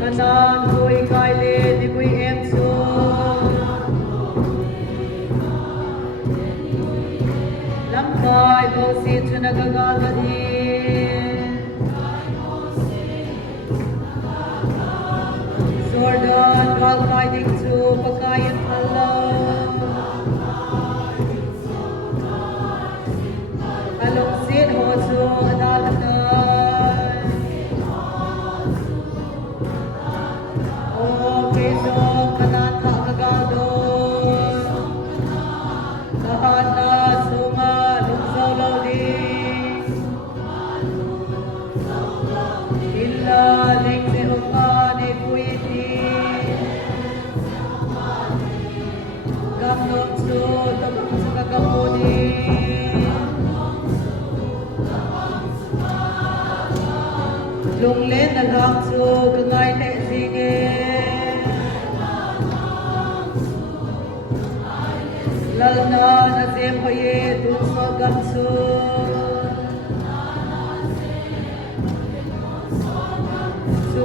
kanan hui kai le di hui em su lam kai bo si chuna ga ga ga di Jordan gal kai ding chu pakayan hello along sin ho chu adal adal o keso kanan tha ga ga do kahan na suma lung so lo di illa ling se umma ne puiti gam nom su tabung sa kagamuni lung lên là gam su cái ngày tệ gì nghe lal na na sem hoye tu so gam su su